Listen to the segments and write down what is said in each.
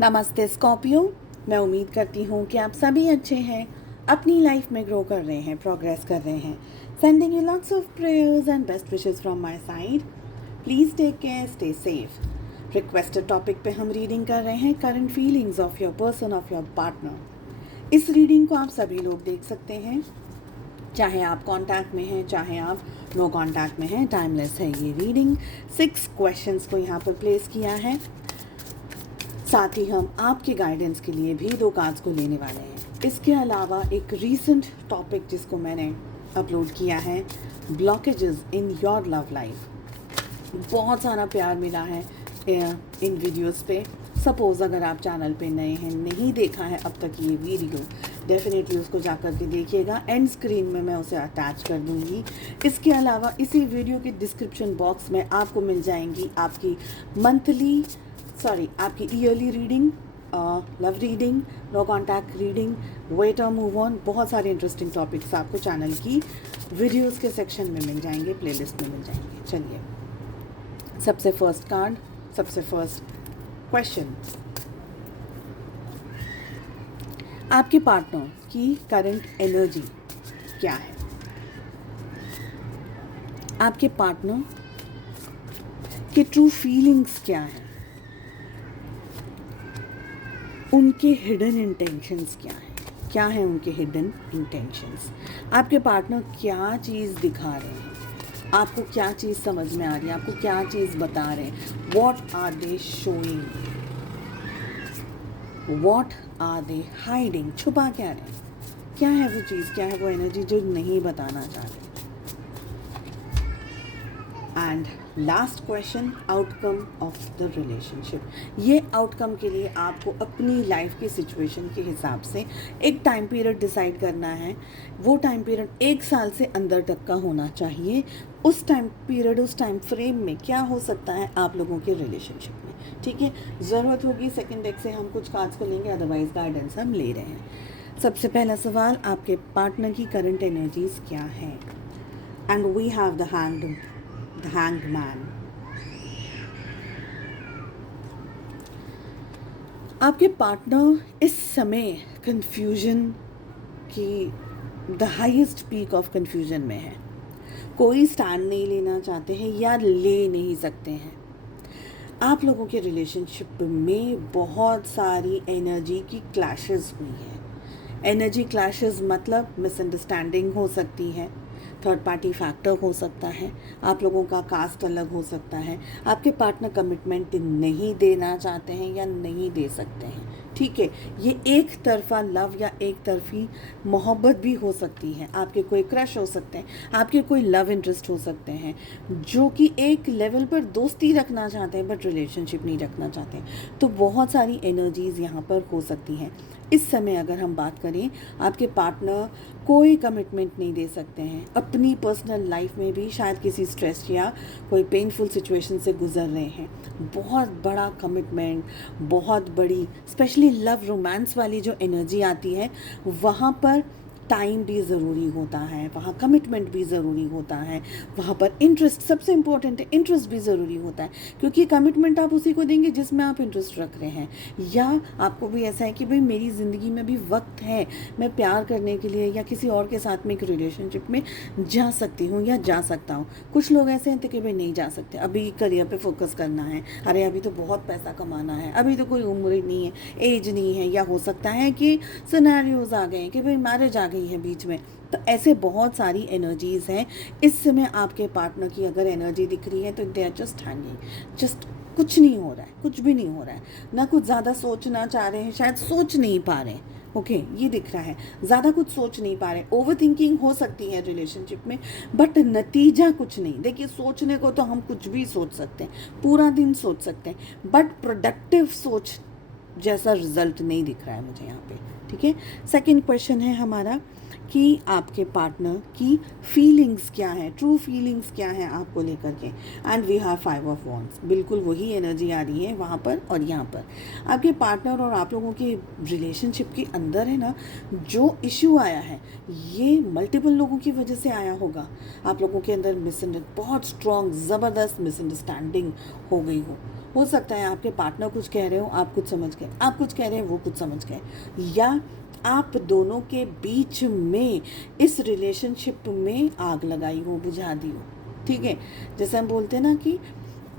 नमस्ते स्कॉर्पियो। मैं उम्मीद करती हूँ कि आप सभी अच्छे हैं, अपनी लाइफ में ग्रो कर रहे हैं, प्रोग्रेस कर रहे हैं। Sending you lots of prayers and best wishes from my side. Please take care, stay safe. Requested topic पे हम रीडिंग कर रहे हैं current feelings of your person, of your partner. इस रीडिंग को आप सभी लोग देख सकते हैं, चाहे आप कांटेक्ट में हैं, चाहे आप नो कांटेक्ट में हैं। टाइमलेस है ये रीडिंग। 6 क्वेश्चंस को यहाँ पर प्लेस किया है। साथ ही हम आपके गाइडेंस के लिए भी 2 कार्ड्स को लेने वाले हैं। इसके अलावा एक रीसेंट टॉपिक जिसको मैंने अपलोड किया है, blockages in your love life. बहुत सारा प्यार मिला है इन वीडियोस पे। सपोज़ अगर आप चैनल पे नए हैं, नहीं देखा है अब तक ये वीडियो, डेफिनेटली उसको जा कर के देखिएगा। एंड स्क्रीन में मैं उसे अटैच कर दूँगी। इसके अलावा इसी वीडियो के डिस्क्रिप्शन बॉक्स में आपको मिल जाएंगी आपकी yearly reading, love reading, no contact reading, wait और मूव ऑन। बहुत सारे इंटरेस्टिंग टॉपिक्स आपको चैनल की वीडियोस के सेक्शन में मिल जाएंगे, प्लेलिस्ट में मिल जाएंगे। चलिए, सबसे फर्स्ट क्वेश्चन, आपके पार्टनर की करंट एनर्जी क्या है? आपके पार्टनर के ट्रू फीलिंग्स क्या है? उनके हिडन इंटेंशंस क्या है उनके हिडन इंटेंशंस? आपके पार्टनर क्या चीज़ दिखा रहे हैं? आपको क्या चीज़ समझ में आ रही है? आपको क्या चीज़ बता रहे हैं? What are they showing? What are they hiding? छुपा क्या रहे हैं? क्या है वो चीज़, क्या है वो एनर्जी जो नहीं बताना चाह रहे? And last question, outcome of the relationship. ये आउटकम के लिए आपको अपनी लाइफ की सिचुएशन के हिसाब से एक टाइम पीरियड डिसाइड करना है। वो टाइम पीरियड 1 साल से अंदर तक का होना चाहिए। उस टाइम पीरियड, उस टाइम फ्रेम में क्या हो सकता है आप लोगों के रिलेशनशिप में? ठीक है, ज़रूरत होगी सेकेंड डेक से हम कुछ कार्ड्स को लेंगे, अदरवाइज गाइडेंस हम ले रहे हैं। सबसे पहला सवाल, आपके पार्टनर की करंट एनर्जीज क्या है? And we have the hanged man। आपके पार्टनर इस समय कंफ्यूजन की the highest peak of confusion में है। कोई स्टैंड नहीं लेना चाहते हैं या ले नहीं सकते हैं। आप लोगों के रिलेशनशिप में बहुत सारी एनर्जी की क्लैशेस हुई है। एनर्जी क्लैशेस मतलब मिसअंडरस्टैंडिंग हो सकती है, थर्ड पार्टी फैक्टर हो सकता है, आप लोगों का कास्ट अलग हो सकता है, आपके पार्टनर कमिटमेंट नहीं देना चाहते हैं या नहीं दे सकते हैं। ठीक है, ये एक तरफा लव या एक तरफी मोहब्बत भी हो सकती है। आपके कोई क्रश हो सकते हैं, आपके कोई लव इंटरेस्ट हो सकते हैं जो कि एक लेवल पर दोस्ती रखना चाहते हैं बट रिलेशनशिप नहीं रखना चाहते हैं। तो बहुत सारी एनर्जीज़ यहाँ पर हो सकती हैं। इस समय अगर हम बात करें, आपके पार्टनर कोई कमिटमेंट नहीं दे सकते हैं। अपनी पर्सनल लाइफ में भी शायद किसी स्ट्रेस या कोई पेनफुल सिचुएशन से गुजर रहे हैं। बहुत बड़ा कमिटमेंट, बहुत बड़ी स्पेशली लव रोमांस वाली जो एनर्जी आती है, वहाँ पर टाइम भी ज़रूरी होता है, वहाँ कमिटमेंट भी ज़रूरी होता है, वहाँ पर इंटरेस्ट सबसे इम्पोर्टेंट है, इंटरेस्ट भी ज़रूरी होता है। क्योंकि कमिटमेंट आप उसी को देंगे जिसमें आप इंटरेस्ट रख रहे हैं। या आपको भी ऐसा है कि भाई मेरी ज़िंदगी में भी वक्त है, मैं प्यार करने के लिए या किसी और के साथ में एक रिलेशनशिप में जा सकती हूँ या जा सकता हूँ। कुछ लोग ऐसे हैं कि भाई नहीं जा सकते, अभी करियर पे फोकस करना है, अरे अभी तो बहुत पैसा कमाना है, अभी तो कोई उम्र नहीं है, एज नहीं है, या हो सकता है कि सिनेरियोज आ गए हैं कि भाई मैरिज आ गई है बीच में। तो ऐसे बहुत सारी एनर्जीज हैं। इस समय आपके पार्टनर की अगर एनर्जी दिख रही है तो they are just hanging, just कुछ नहीं हो रहा है, कुछ भी नहीं हो रहा है, ना कुछ ज़्यादा सोचना चाह रहे हैं, शायद सोच नहीं पा रहे हैं। ओके, ये दिख रहा है, ज़्यादा कुछ सोच नहीं पा रहे। ओवर थिंकिंग हो सकती है रिलेशनशिप में, बट नतीजा कुछ नहीं। देखिए, सोचने को तो हम कुछ भी सोच सकते हैं, पूरा दिन सोच सकते हैं, बट प्रोडक्टिव सोच जैसा रिजल्ट नहीं दिख रहा है मुझे यहाँ पे। ठीक है। सेकंड क्वेश्चन है हमारा कि आपके पार्टनर की फीलिंग्स क्या है, ट्रू फीलिंग्स क्या है आपको लेकर के। And we have 5 of wands, बिल्कुल वही एनर्जी आ रही है वहाँ पर और यहाँ पर। आपके पार्टनर और आप लोगों के रिलेशनशिप के अंदर है ना, जो इश्यू आया है ये मल्टीपल लोगों की वजह से आया होगा। आप लोगों के अंदर बहुत स्ट्रॉन्ग ज़बरदस्त मिसअंडरस्टैंडिंग हो गई हो सकता है आपके पार्टनर कुछ कह रहे हो, आप कुछ समझ गए, आप कुछ कह रहे हैं वो कुछ समझ गए, या आप दोनों के बीच में इस रिलेशनशिप में आग लगाई हो, बुझा दी हो। ठीक है, जैसे हम बोलते हैं ना कि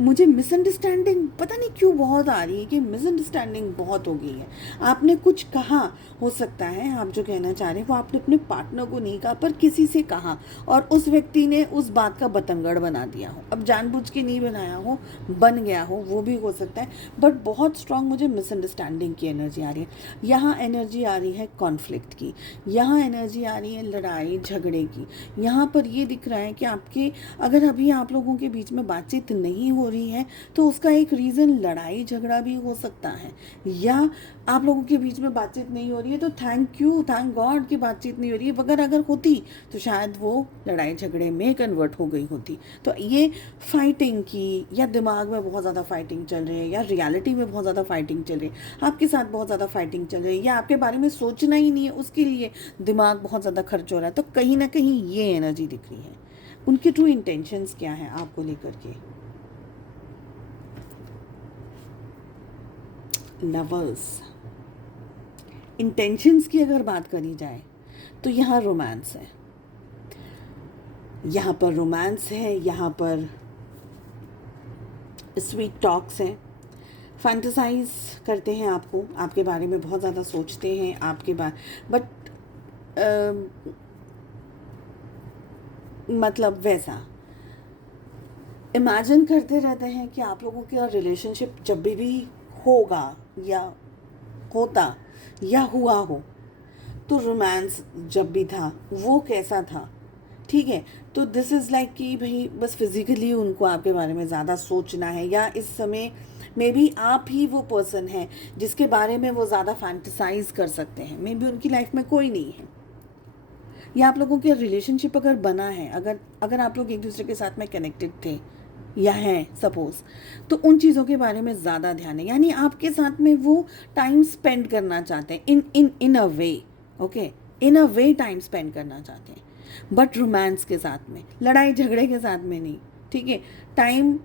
मुझे मिसअंडरस्टैंडिंग पता नहीं क्यों बहुत आ रही है, कि मिसअंडरस्टैंडिंग बहुत हो गई है। आपने कुछ कहा, हो सकता है आप जो कहना चाह रहे हैं वो आपने अपने पार्टनर को नहीं कहा पर किसी से कहा, और उस व्यक्ति ने उस बात का बतंगड़ बना दिया हो। अब जानबूझ के नहीं बनाया हो, बन गया हो, वो भी हो सकता है। बट बहुत स्ट्रांग मुझे मिसअंडरस्टैंडिंग की एनर्जी आ रही है। यहाँ एनर्जी आ रही है कॉन्फ्लिक्ट की, यहाँ एनर्जी आ रही है लड़ाई झगड़े की। यहाँ पर ये दिख रहा है कि आपके अगर अभी आप लोगों के बीच में बातचीत नहीं हो रही है तो उसका एक रीज़न लड़ाई झगड़ा भी हो सकता है, या आप लोगों के बीच में बातचीत नहीं हो रही है तो थैंक गॉड कि बातचीत नहीं हो रही है, अगर होती तो शायद वो लड़ाई झगड़े में कन्वर्ट हो गई होती। तो ये फाइटिंग की, या दिमाग में बहुत ज़्यादा फाइटिंग चल रही है, या रियलिटी में बहुत ज़्यादा फाइटिंग चल रही है, आपके साथ बहुत ज़्यादा फाइटिंग चल रही है, या आपके बारे में सोचना ही नहीं है उसके लिए दिमाग बहुत ज़्यादा खर्च हो रहा है, तो कहीं ना कहीं ये एनर्जी दिख रही है। उनके ट्रू इंटेंशंस क्या है आपको लेकर के। लवर्स, इंटेंशंस की अगर बात करी जाए तो यहाँ रोमांस है, यहाँ पर रोमांस है, यहाँ पर स्वीट टॉक्स हैं, फैंटेसाइज करते हैं आपको, आपके बारे में बहुत ज़्यादा सोचते हैं आपके बट मतलब वैसा इमेजिन करते रहते हैं कि आप लोगों का रिलेशनशिप जब भी होगा या होता या हुआ हो तो रोमांस जब भी था वो कैसा था। ठीक है, तो दिस इज़ लाइक कि भाई बस फिज़िकली उनको आपके बारे में ज़्यादा सोचना है, या इस समय मे बी आप ही वो पर्सन है जिसके बारे में वो ज़्यादा फैंटेसाइज कर सकते हैं। मे बी उनकी लाइफ में कोई नहीं है, या आप लोगों के रिलेशनशिप अगर बना है, अगर आप लोग एक दूसरे के साथ में कनेक्टेड थे या हैं सपोज, तो उन चीज़ों के बारे में ज़्यादा ध्यान है, यानी आपके साथ में वो टाइम स्पेंड करना चाहते हैं इन अ वे, ओके, इन अ वे टाइम स्पेंड करना चाहते हैं, बट रोमांस के साथ में, लड़ाई झगड़े के साथ में नहीं। ठीक है, टाइम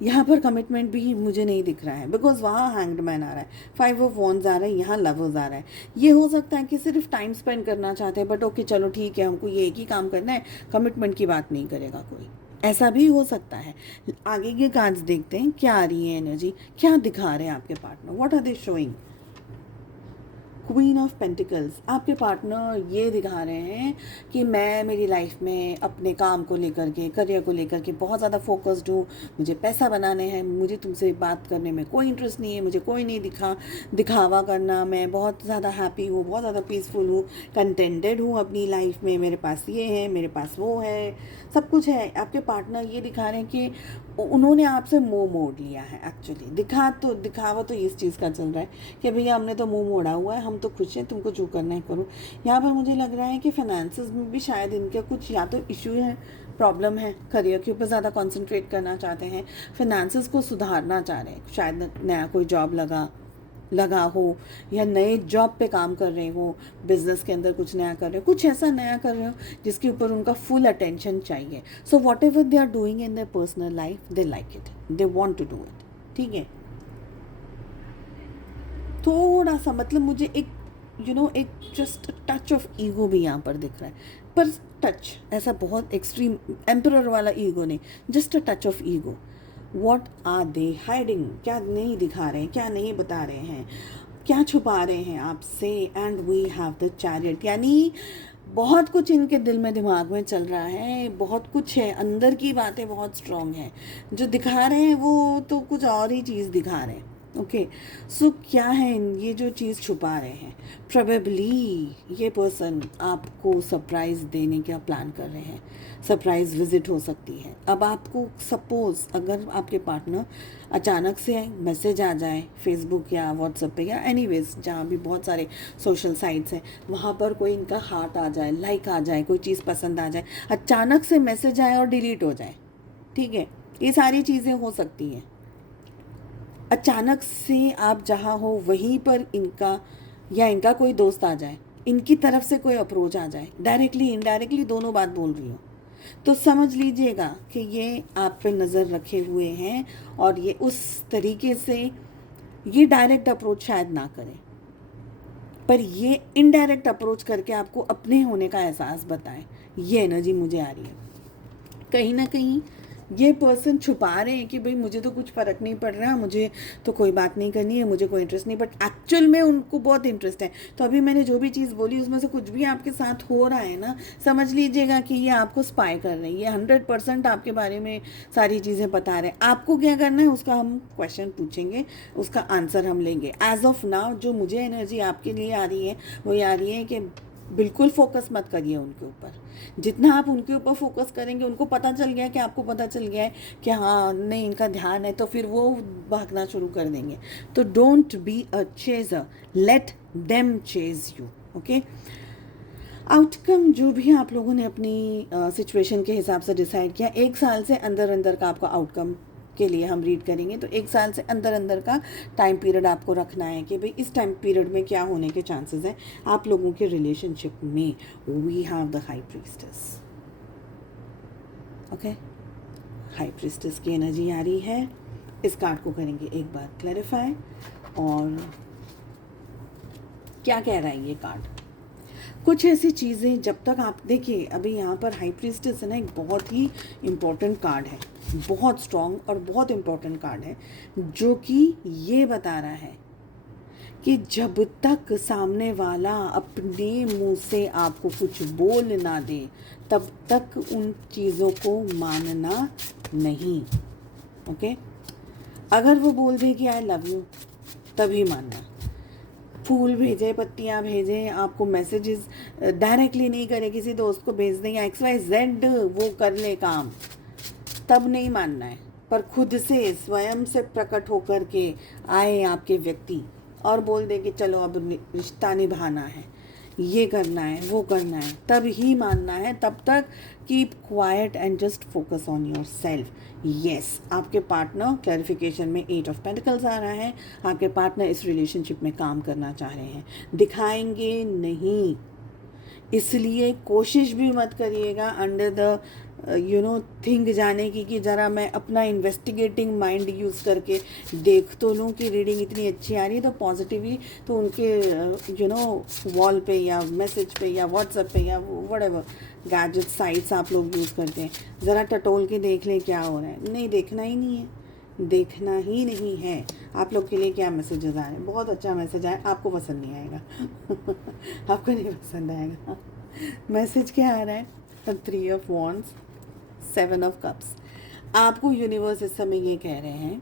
यहाँ पर कमिटमेंट भी मुझे नहीं दिख रहा है, बिकॉज वहाँ हैंग्ड मैन आ रहा है, 5 ऑफ वॉन्ड्स आ रहा है, यहाँ लवर्स आ रहा है। ये हो सकता है कि सिर्फ टाइम स्पेंड करना चाहते हैं, बट ओके चलो ठीक है, हमको ये एक ही काम करना है, कमिटमेंट की बात नहीं करेगा कोई, ऐसा भी हो सकता है। आगे के कार्ड्स देखते हैं क्या आ रही है एनर्जी, क्या दिखा रहे हैं आपके partner, what are they showing. Queen of pentacles, आपके पार्टनर ये दिखा रहे हैं कि मैं मेरी लाइफ में अपने काम को लेकर के, करियर को लेकर के बहुत ज़्यादा फोकस्ड हूँ, मुझे पैसा बनाने हैं, मुझे तुमसे बात करने में कोई इंटरेस्ट नहीं है, मुझे कोई नहीं दिखावा करना, मैं बहुत ज़्यादा हैप्पी हूँ, बहुत ज़्यादा पीसफुल हूँ, कंटेंटेड हूँ अपनी लाइफ में, मेरे पास ये है, मेरे पास वो है, सब कुछ है। आपके पार्टनर ये दिखा रहे हैं कि उन्होंने आपसे मुंह मोड़ लिया है। एक्चुअली दिखावा तो इस चीज़ का चल रहा है कि भैया हमने तो मुंह मोड़ा हुआ है, हम तो खुश हैं, तुमको जो करना है करो। यहाँ पर मुझे लग रहा है कि फाइनेंसेस में भी शायद इनका कुछ या तो इशू है, प्रॉब्लम है, करियर के ऊपर ज़्यादा कॉन्सेंट्रेट करना चाहते हैं, फाइनेंसेस को सुधारना चाह रहे हैं, शायद नया कोई जॉब लगा हो, या नए जॉब पे काम कर रहे हो, बिजनेस के अंदर कुछ नया कर रहे हो, कुछ ऐसा नया कर रहे हो जिसके ऊपर उनका फुल अटेंशन चाहिए। So whatever they are doing in their personal life, they like it, they want to do it. ठीक है, थोड़ा सा मतलब मुझे एक एक जस्ट टच ऑफ ईगो भी यहाँ पर दिख रहा है, पर टच ऐसा बहुत एक्सट्रीम एम्परर वाला ईगो नहीं, just a touch of ego. What are they hiding, क्या नहीं दिखा रहे हैं, क्या नहीं बता रहे हैं, क्या छुपा रहे हैं आपसे। And we have the chariot, यानी बहुत कुछ इनके दिल में दिमाग में चल रहा है, बहुत कुछ है, अंदर की बातें बहुत स्ट्रॉन्ग हैं, जो दिखा रहे हैं वो तो कुछ और ही चीज़ दिखा रहे हैं। ओके, सो क्या है ये जो चीज़ छुपा रहे हैं, प्रोबेबली ये पर्सन आपको सरप्राइज़ देने का प्लान कर रहे हैं, सरप्राइज़ विजिट हो सकती है। अब आपको सपोज़ अगर आपके पार्टनर अचानक से मैसेज आ जाए फेसबुक या व्हाट्सएप पे या एनीवेज जहाँ भी बहुत सारे सोशल साइट्स हैं, वहाँ पर कोई इनका हार्ट आ जाए, लाइक आ जाए, कोई चीज़ पसंद आ जाए, अचानक से मैसेज आए और डिलीट हो जाए, ठीक है, ये सारी चीज़ें हो सकती हैं। अचानक से आप जहाँ हो वहीं पर इनका या इनका कोई दोस्त आ जाए, इनकी तरफ से कोई अप्रोच आ जाए, डायरेक्टली इनडायरेक्टली दोनों बात बोल रही हो, तो समझ लीजिएगा कि ये आप पे नज़र रखे हुए हैं और ये उस तरीके से ये डायरेक्ट अप्रोच शायद ना करें, पर ये इनडायरेक्ट अप्रोच करके आपको अपने होने का एहसास बताएं। ये एनर्जी मुझे आ रही है। कहीं ना कहीं ये पर्सन छुपा रहे हैं कि भाई मुझे तो कुछ फ़र्क नहीं पड़ रहा, मुझे तो कोई बात नहीं करनी है, मुझे कोई इंटरेस्ट नहीं, बट एक्चुअल में उनको बहुत इंटरेस्ट है। तो अभी मैंने जो भी चीज़ बोली उसमें से कुछ भी आपके साथ हो रहा है ना, समझ लीजिएगा कि ये आपको स्पाई कर रहे हैं, ये 100% आपके बारे में सारी चीज़ें बता रहे हैं। आपको क्या करना है उसका हम क्वेश्चन पूछेंगे, उसका आंसर हम लेंगे। एज ऑफ नाउ जो मुझे एनर्जी आपके लिए आ रही है वो ये आ रही है कि बिल्कुल फोकस मत करिए उनके ऊपर। जितना आप उनके ऊपर फोकस करेंगे, उनको पता चल गया कि आपको पता चल गया है कि हाँ नहीं इनका ध्यान है, तो फिर वो भागना शुरू कर देंगे। तो don't be a chaser, let them chase you. Okay, outcome जो भी आप लोगों ने अपनी सिचुएशन के हिसाब से डिसाइड किया, 1 साल से अंदर अंदर का आपका आउटकम के लिए हम रीड करेंगे। तो 1 साल से अंदर अंदर का टाइम पीरियड आपको रखना है कि भाई इस टाइम पीरियड में क्या होने के चांसेस हैं आप लोगों के रिलेशनशिप में। We have the high priestess. Okay, high priestess की एनर्जी आ रही है। इस कार्ड को करेंगे एक बार क्लैरिफाई, और क्या कह रहा है ये कार्ड। कुछ ऐसी चीज़ें जब तक आप देखिए, अभी यहाँ पर हाई प्रीस्टेस है ना, एक बहुत ही इम्पोर्टेंट कार्ड है, बहुत स्ट्रॉन्ग और बहुत इम्पोर्टेंट कार्ड है, जो कि ये बता रहा है कि जब तक सामने वाला अपने मुंह से आपको कुछ बोल ना दे तब तक उन चीज़ों को मानना नहीं। ओके, अगर वो बोल दे कि आई लव यू तभी मानना। फूल भेजे, पत्तियाँ भेजें, आपको मैसेजेस डायरेक्टली नहीं करे, किसी दोस्त को भेज दें या XYZ वो कर ले काम, तब नहीं मानना है। पर खुद से स्वयं से प्रकट होकर के आए आपके व्यक्ति और बोल दे कि चलो अब रिश्ता निभाना है, ये करना है, वो करना है, तब ही मानना है। तब तक keep quiet and just focus on your self. Yes, आपके पार्टनर, क्लैरिफिकेशन में 8 ऑफ पेंटिकल्स आ रहा है, आपके पार्टनर इस रिलेशनशिप में काम करना चाह रहे हैं, दिखाएंगे नहीं। इसलिए कोशिश भी मत करिएगा अंडर द थिंग जाने की कि ज़रा मैं अपना इन्वेस्टिगेटिंग माइंड यूज़ करके देख तो लूँ कि रीडिंग इतनी अच्छी आ रही है, तो पॉजिटिवली तो उनके वॉल पे या मैसेज पे या व्हाट्सएप पे या व्हाटएवर गैजेट साइट्स आप लोग यूज़ करते हैं, ज़रा टटोल के देख लें क्या हो रहा है। नहीं, देखना ही नहीं है, देखना ही नहीं है। आप लोग के लिए क्या मैसेजेस आ रहे हैं, बहुत अच्छा मैसेज आया, आपको पसंद नहीं आएगा आपको नहीं पसंद आएगा। मैसेज क्या आ रहा है, 3 ऑफ वॉन्ड्स, 7 ऑफ कप्स। आपको यूनिवर्स इस समय ये कह रहे हैं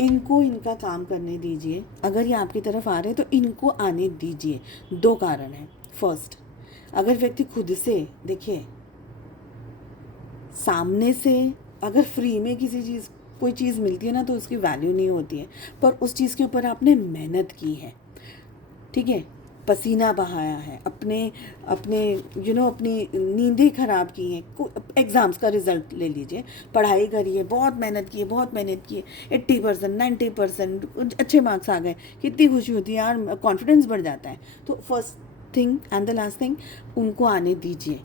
इनको इनका काम करने दीजिए। अगर ये आपकी तरफ आ रहे हैं तो इनको आने दीजिए। 2 कारण हैं। फर्स्ट, अगर व्यक्ति खुद से देखिए, सामने से अगर फ्री में कोई चीज़ मिलती है ना तो उसकी वैल्यू नहीं होती है, पर उस चीज़ के ऊपर आपने मेहनत की है, ठीक है, पसीना बहाया है, अपने अपने अपनी नींदें ख़राब की हैं। एग्ज़ाम्स का रिज़ल्ट ले लीजिए, पढ़ाई करिए, बहुत मेहनत की है, 80% 90% अच्छे मार्क्स आ गए, कितनी खुशी होती है यार, कॉन्फिडेंस बढ़ जाता है। तो first thing and the last thing, उनको आने दीजिए,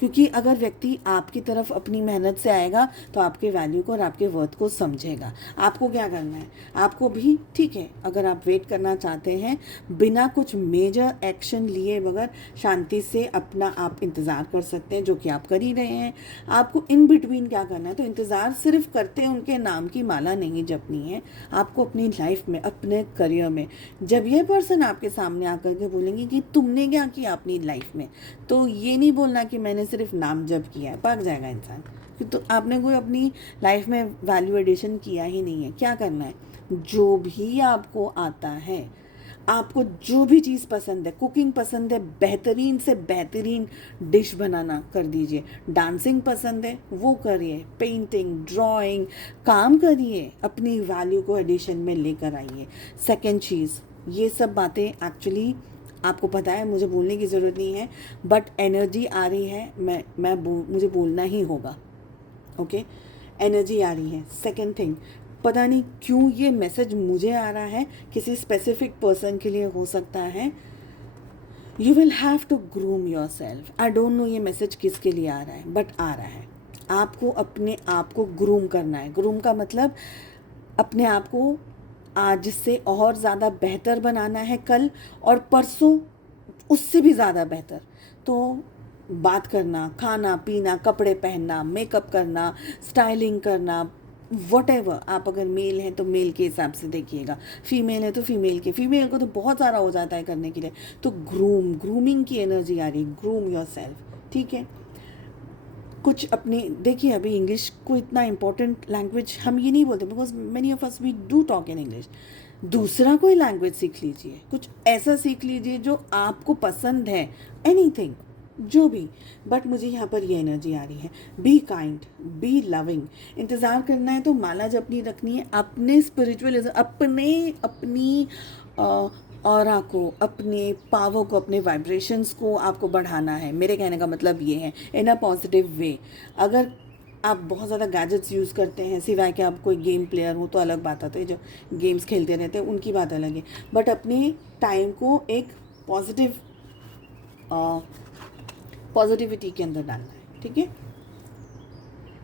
क्योंकि अगर व्यक्ति आपकी तरफ अपनी मेहनत से आएगा तो आपके वैल्यू को और आपके वर्थ को समझेगा। आपको क्या करना है, आपको भी ठीक है, अगर आप वेट करना चाहते हैं बिना कुछ मेजर एक्शन लिए बगैर शांति से अपना आप इंतज़ार कर सकते हैं, जो कि आप कर ही रहे हैं। आपको इन बिटवीन क्या करना है, तो इंतज़ार सिर्फ करते उनके नाम की माला नहीं जपनी है। आपको अपनी लाइफ में, अपने करियर में, जब ये पर्सन आपके सामने आकर के बोलेंगे कि तुमने क्या किया अपनी लाइफ में, तो ये नहीं बोलना कि मैंने सिर्फ नाम जप किया है, भाग जाएगा इंसान, तो आपने कोई अपनी लाइफ में वैल्यू एडिशन किया ही नहीं है। क्या करना है, जो भी आपको आता है, आपको जो भी चीज़ पसंद है, कुकिंग पसंद है, बेहतरीन से बेहतरीन डिश बनाना कर दीजिए। डांसिंग पसंद है, वो करिए। पेंटिंग, ड्राइंग, काम करिए, अपनी वैल्यू को एडिशन में लेकर आइए। सेकंड चीज़, ये सब बातें एक्चुअली आपको पता है, मुझे बोलने की ज़रूरत नहीं है, बट एनर्जी आ रही है, मुझे बोलना ही होगा। ओके, एनर्जी आ रही है। सेकंड थिंग, पता नहीं क्यों ये मैसेज मुझे आ रहा है, किसी स्पेसिफिक पर्सन के लिए हो सकता है। You will have to groom yourself. I don't know ये मैसेज किसके लिए आ रहा है, बट आ रहा है। आपको अपने आप को ग्रूम करना है। ग्रूम का मतलब अपने आप को आज से और ज़्यादा बेहतर बनाना है, कल और परसों उससे भी ज़्यादा बेहतर। तो बात करना, खाना पीना, कपड़े पहनना, मेकअप करना, स्टाइलिंग करना, वॉटेवर। आप अगर मेल हैं तो मेल के हिसाब से देखिएगा, फीमेल है तो फीमेल को तो बहुत सारा हो जाता है करने के लिए। तो ग्रूमिंग की एनर्जी आ रही, ग्रूम योर सेल्फ, ठीक है। कुछ अपनी देखिए, अभी इंग्लिश को इतना इम्पोर्टेंट लैंग्वेज हम ये नहीं बोलते, because many of us we do talk in English. दूसरा कोई लैंग्वेज सीख लीजिए, कुछ ऐसा सीख लीजिए जो आपको पसंद है, एनीथिंग, जो भी। बट मुझे यहाँ पर ये एनर्जी आ रही है, बी काइंड, बी लविंग। इंतज़ार करना है तो माला जपनी रखनी है, अपने स्पिरिचुअलिज्म, अपनी ऑरा को, अपने पावर को, अपने वाइब्रेशंस को आपको बढ़ाना है। मेरे कहने का मतलब ये है, इन अ पॉजिटिव वे। अगर आप बहुत ज़्यादा गैजेट्स यूज़ करते हैं, सिवाय कि आप कोई गेम प्लेयर हो तो अलग बात आती है, जो गेम्स खेलते रहते हैं उनकी बात अलग है, बट अपने टाइम को एक पॉजिटिविटी के अंदर डालना है, ठीक है।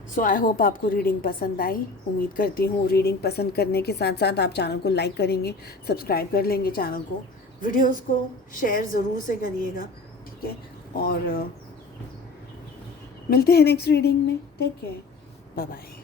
सो आई होप आपको रीडिंग पसंद आई। उम्मीद करती हूँ रीडिंग पसंद करने के साथ साथ आप चैनल को लाइक करेंगे, सब्सक्राइब कर लेंगे चैनल को, वीडियोस को शेयर ज़रूर से करिएगा, ठीक है। और मिलते हैं नेक्स्ट रीडिंग में। Take care, bye bye.